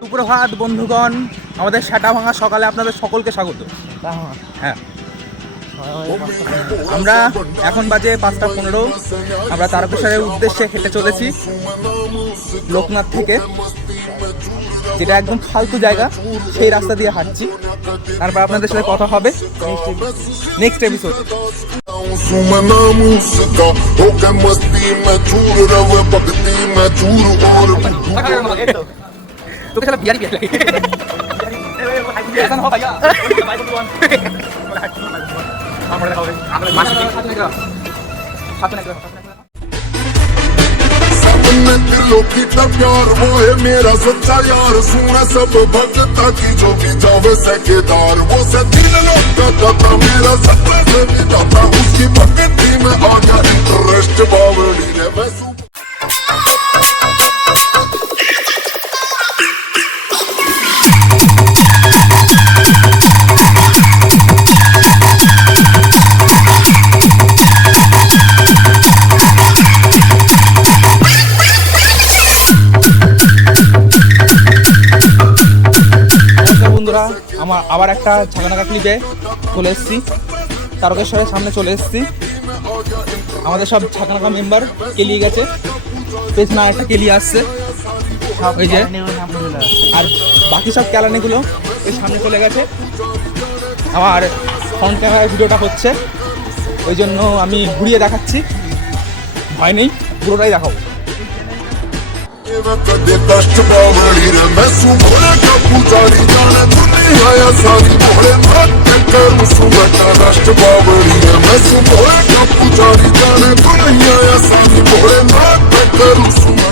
সুপ্রভাত বন্ধুগণ, আমাদের সেটা ভাঙা সকালে আপনাদের সকলকে স্বাগত। হ্যাঁ, আমরা এখন বাজে 5:15। আমরা তারকেশ্বরের উদ্দেশ্যে হেঁটে চলেছি লোকনাথ থেকে, যেটা একদম ফালতু জায়গা, সেই রাস্তা দিয়ে হাঁটছি। তারপর আপনাদের সাথে কথা হবে নেক্সট এপিসোড। তোকে শালা বিয়ারি লাগে। ऐसा ना हो भैया। भाई बोल वन। हां बोल रहा हूं। मास्क साथ में सामने दिलों की प्यार वो है मेरा सच्चा यार। सुना सब भक्ता की जो भी जावे सेकेदार, वो से दिल लोग का मेरा सच्चा से भी दाता। उसकी भक्ति में आ गया इंटरेस्ट बावड़ी ने मैं আমার আবার একটা ঝাঁকানাকা ক্লিপে চলে এসেছি, তারকেশ্বরের সামনে চলে এসেছি। আমাদের সব ঝাঁকানাকা মেম্বার কেলিয়ে গেছে, পেছনে একটা কেলিয়ে আসছে ওই যে, আর বাকি সব ক্যালানিগুলো ওই সামনে চলে গেছে। আমার ফ্রন্ট ক্যামেরায় ভিডিওটা হচ্ছে, ওই জন্য আমি ঘুরিয়ে দেখাচ্ছি, ভয় নেই, পুরোটাই দেখাবো। कष्ट बावड़ी रे मैं सुबह का पुजारी जाने दुनिया या सारी भोले नाथ के करूं सुबह का कष्ट बावड़ी रे मैं सुबह का पुजारी जाने दुनिया या सारी भोले नाथ के करूं सुबह